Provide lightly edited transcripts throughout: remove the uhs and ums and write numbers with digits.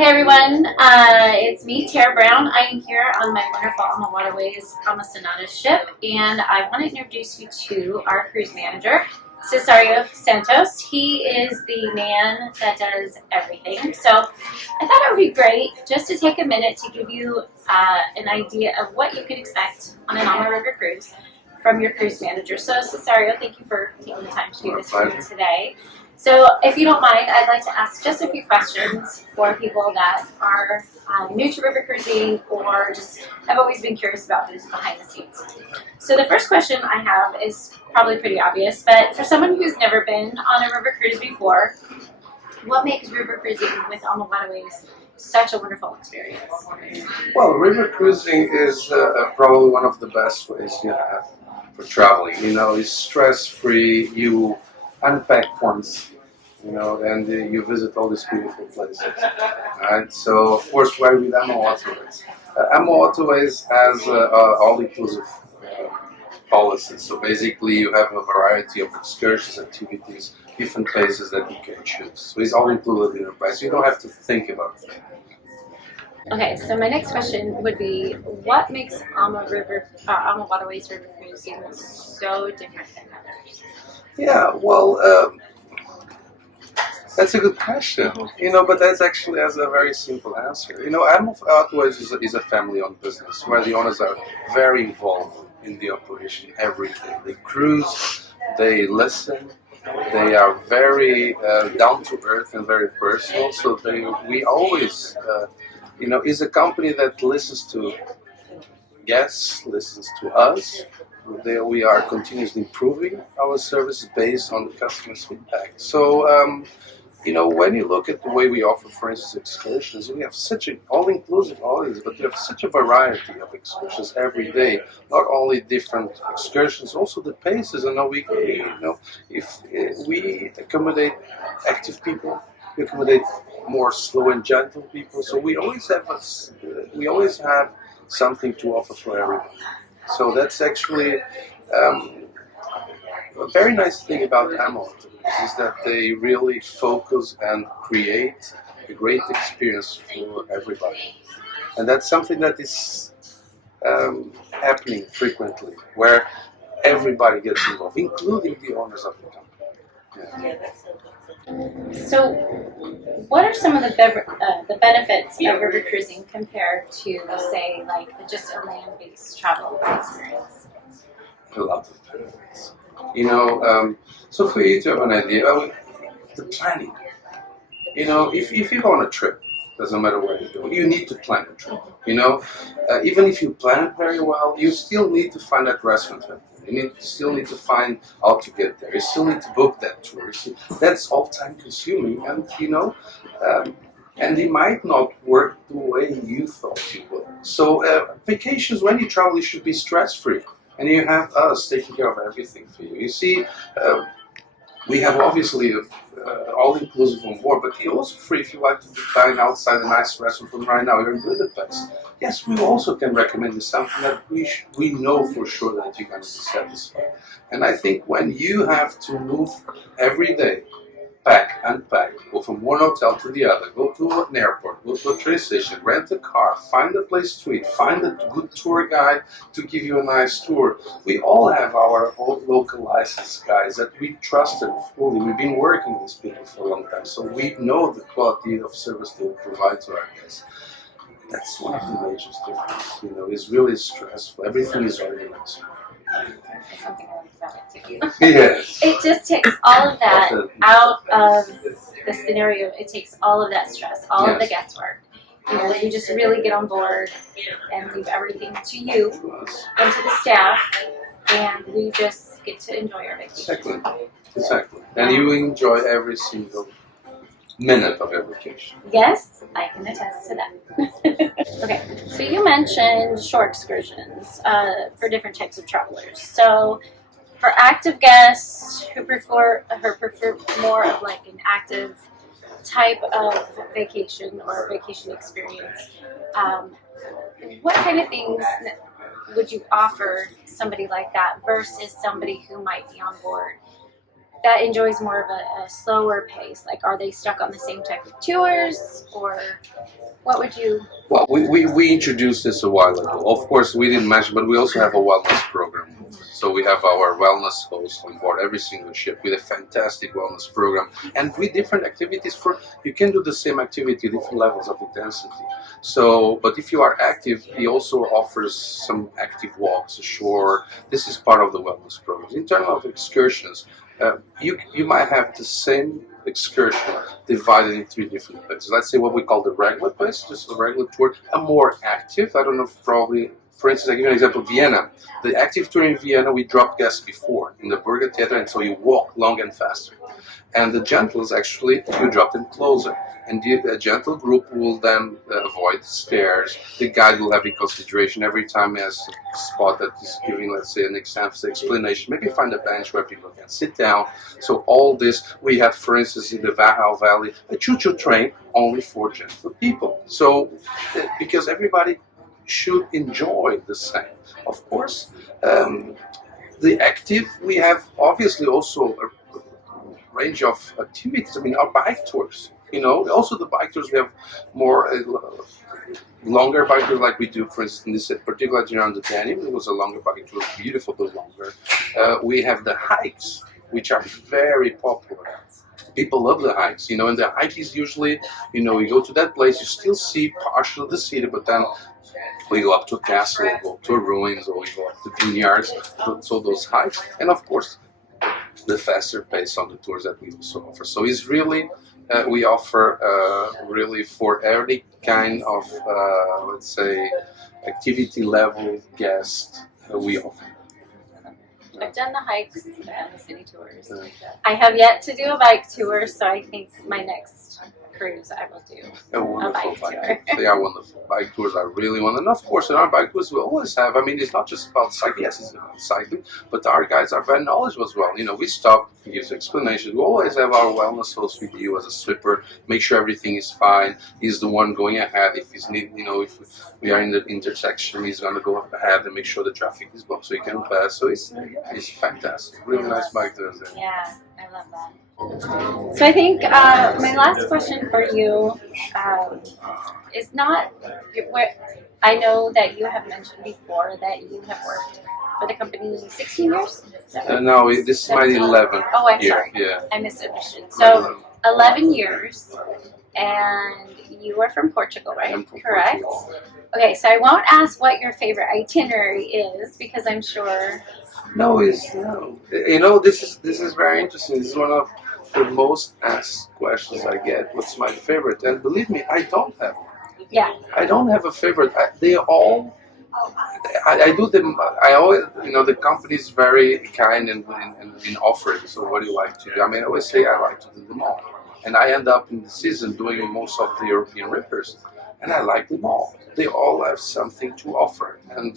Hey everyone, it's me, Terra Brown. I am here on my wonderful AmaWaterways AmaSonata ship, and I want to introduce you to our cruise manager, Cesario Santos. He is the man that does everything. So I thought it would be great just to take a minute to give you an idea of what you can expect on an Ama River cruise from your cruise manager. So Cesario, thank you for taking the time to do this for me today. So if you don't mind, I'd like to ask just a few questions for people that are new to river cruising or just have always been curious about this behind the scenes. So the first question I have is probably pretty obvious, but for someone who's never been on a river cruise before, what makes river cruising with AmaWaterways such a wonderful experience? Well, river cruising is probably one of the best ways you have for traveling. You know, it's stress-free. You unpack once, you know, and you visit all these beautiful places. Right? So, of course, why with AmaWaterways? AmaWaterways has all-inclusive policies. So basically, you have a variety of excursions, activities, different places that you can choose. So it's all included in your price. You don't have to think about it. Okay, so my next question would be, what makes AmaWaterways river cruising so different than others? Yeah, well, that's a good question. You know, but that's actually has a very simple answer. You know, AmaWaterways is a family-owned business where the owners are very involved in the operation every day. They cruise, they listen, they are very down to earth and very personal. So we always, you know, is a company that listens to guests, listens to us. We are continuously improving our service based on the customer's feedback. So, you know, when you look at the way we offer, for instance, excursions, we have such an all-inclusive audience, but we have such a variety of excursions every day. Not only different excursions, also the paces. And if we accommodate active people, we accommodate more slow and gentle people. So we always have something to offer for everyone. So that's actually a very nice thing about AmaWaterways is that they really focus and create a great experience for everybody. And that's something that is happening frequently, where everybody gets involved, including the owners of the company. Yeah. So, what are some of the benefits of river cruising compared to, say, like just a land-based travel experience? A lot of benefits. You know, so for you to have an idea, the planning. You know, if you go on a trip, doesn't matter where you go, you need to plan a trip. You know, even if you plan it very well, you still need to find that restaurant. You still need to find how to get there. You still need to book that tour. That's all time consuming, and you know, and it might not work the way you thought you would. So vacations, when you travel, you should be stress free, and you have us taking care of everything for you. You see. We have obviously all-inclusive on board, but you're also free if you like to dine outside a nice restaurant. From right now, you're in Budapest. Yes, we also can recommend you something that we know for sure that you're going to be satisfied. And I think when you have to move every day, pack, unpack, go from one hotel to the other, go to an airport, go to a train station, rent a car, find a place to eat, find a good tour guide to give you a nice tour. We all have our own local licensed guys that we trust them fully. We've been working with these people for a long time, so we know the quality of service they will provide to our guests. That's one of the major differences. You know, it's really stressful. Everything is organized. Something I like about it too. Yes. It just takes all of that out of the scenario. It takes all of that stress, all of the guesswork. You know, you just really get on board and leave everything to you and to the staff, and we just get to enjoy our vacation. Exactly. And you enjoy every single minute of your vacation. Yes, I can attest to that. Okay, so you mentioned shore excursions for different types of travelers. So for active guests who prefer more of like an active type of vacation or vacation experience, what kind of things would you offer somebody like that versus somebody who might be on board that enjoys more of a slower pace? Like, are they stuck on the same type of tours, or what would you? Well, we introduced this a while ago. Of course, we didn't mention, but we also have a wellness program. So we have our wellness host on board every single ship with a fantastic wellness program and with different activities. For you can do the same activity, different levels of intensity. So, but if you are active, he also offers some active walks ashore. This is part of the wellness program. In terms of excursions, you might have the same excursion divided in 3 different places. Let's say what we call the regular place, just a regular tour, a more active. I don't know if probably, for instance, I give you an example, Vienna. The active tour in Vienna, we dropped guests before in the Burger Theater, and so you walk long and faster. And the gentles, actually, you drop them closer. And the gentle group will then avoid the stairs. The guide will have in consideration every time he has a spot that is giving, let's say, an extensive explanation. Maybe find a bench where people can sit down. So all this, we had, for instance, in the Wachau Valley, a choo-choo train only for gentle people. So, because everybody should enjoy the same. Of course, the active, we have obviously also a range of activities. I mean, our bike tours, also the bike tours, we have more longer bike tours like we do, for instance, particularly around the Danube. It was a longer bike tour, beautiful but longer. We have the hikes, which are very popular. People love the hikes, and the hike is usually, you go to that place, you still see partial of the city, but then we go up to a castle, or go to ruins, or we go up to vineyards, so those hikes, and of course, the faster pace on the tours that we also offer. So it's really, we offer really for every kind of, let's say, activity level guest we offer. I've done the hikes and the city tours. I have yet to do a bike tour, so I think my next cruise I will do a bike tour. They are wonderful. Bike tours are really wonderful. And of course, in our bike tours, we always have, it's not just about cycling, yes, it's about cycling, but our guides are very knowledgeable as well. We stop, we give explanations. We always have our wellness host with you as a swipper, make sure everything is fine. He's the one going ahead. If he's need, if we are in the intersection, he's going to go ahead and make sure the traffic is blocked so he can pass. So it's fantastic. Really nice bike tours. Yeah, I love that. So I think my last question for you is not where I know that you have mentioned before that you have worked for the company 16 years? No, this is my 11th Oh, I'm year. sorry. Yeah. I misunderstood. So 11 years, and you are from Portugal, right? I'm from Correct? Portugal. Okay, so I won't ask what your favorite itinerary is because I'm sure... No. This is very interesting. This is one of the most asked questions I get. What's my favorite? And believe me, I don't have one. Yeah. I don't have a favorite. They all. I do them. I always, the company is very kind in offering. So what do you like to do? I always say I like to do them all, and I end up in the season doing most of the European rivers, and I like them all. They all have something to offer, and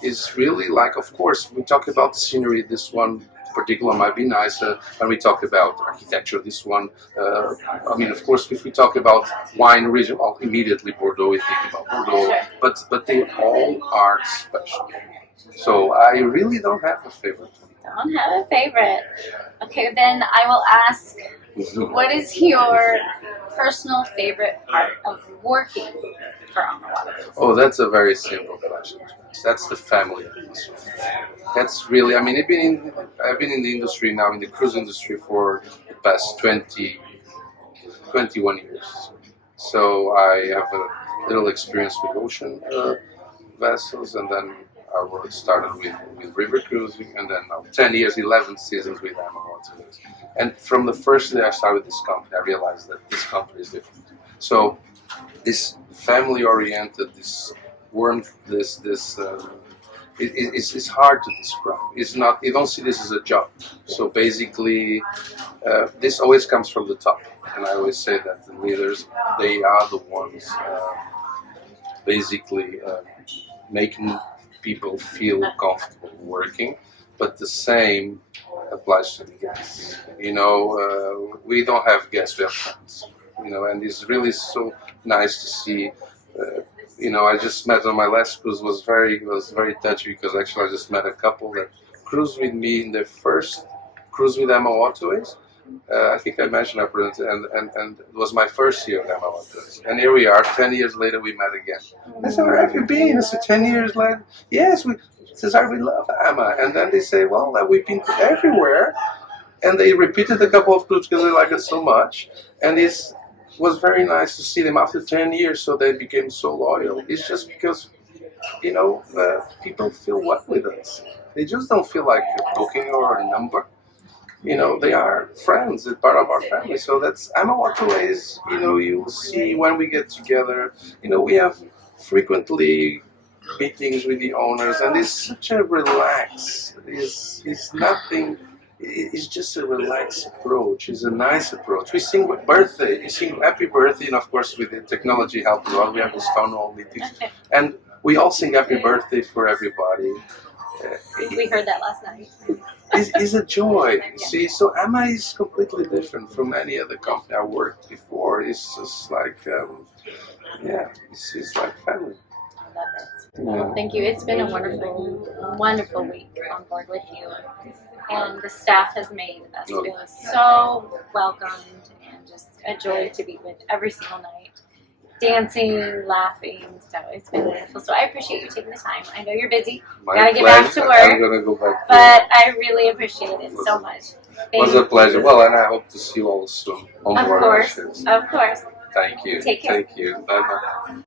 it's really like, of course, we talk about scenery. This one particular might be nicer. When we talk about architecture, this one, of course, if we talk about wine region, immediately Bordeaux, we think about Bordeaux, Sure. but they all are special. So I really don't have a favorite. Don't have a favorite. Okay, then I will ask, what is your personal favorite part of working for AmaWaterways? Oh, that's a very simple question. That's the family atmosphere. That's really, I've been in the industry now, in the cruise industry for the past 21 years. So I have a little experience with ocean vessels, and then I started with river cruising, and then now 10 years, 11 seasons with AmaWaterways. And from the first day I started this company, I realized that this company is different. So this family-oriented, this warmth, it's hard to describe. It's not. You don't see this as a job. So basically, this always comes from the top. And I always say that the leaders, they are the ones basically making people feel comfortable working. But the same applies to the guests. We don't have guests, we have friends. And it's really so nice to see. I just met on my last cruise was very touchy, because actually I just met a couple that cruised with me in their first cruise with AmaWaterways. I think I mentioned I presented, and it was my first year at AmaWaterways. And here we are, 10 years later, we met again. I said, where have you been? I said, 10 years later. Yes, Cesario, we love Ama. And then they say, well, we've been everywhere. And they repeated a couple of groups because they like it so much. And it was very nice to see them after 10 years, so they became so loyal. It's just because, people feel what with us. They just don't feel like a booking or a number. They are friends, they're part of our family. So that's AmaWaterways. You will see when we get together. We have frequently meetings with the owners, and it's such a relaxed. It's nothing. It's just a relaxed approach. It's a nice approach. We sing birthday. We sing happy birthday, and of course, with the technology help a lot. We have the town hall meetings, and we all sing happy birthday for everybody. We heard that last night. It's a joy. See, so Ama is completely different from any other company I worked before. It's just like, it's like family. I love it. Well, thank you. It's been a wonderful, wonderful week on board with you. And the staff has made us feel so welcomed and just a joy to be with every single night. Dancing, laughing, so it's been wonderful. So I appreciate you taking the time. I know you're busy. Gotta get back to work. I'm gonna go back. But I really appreciate it so much. It was a pleasure. Well, and I hope to see you all soon on board. Of course. Thank you. Take care. Thank you. Bye bye.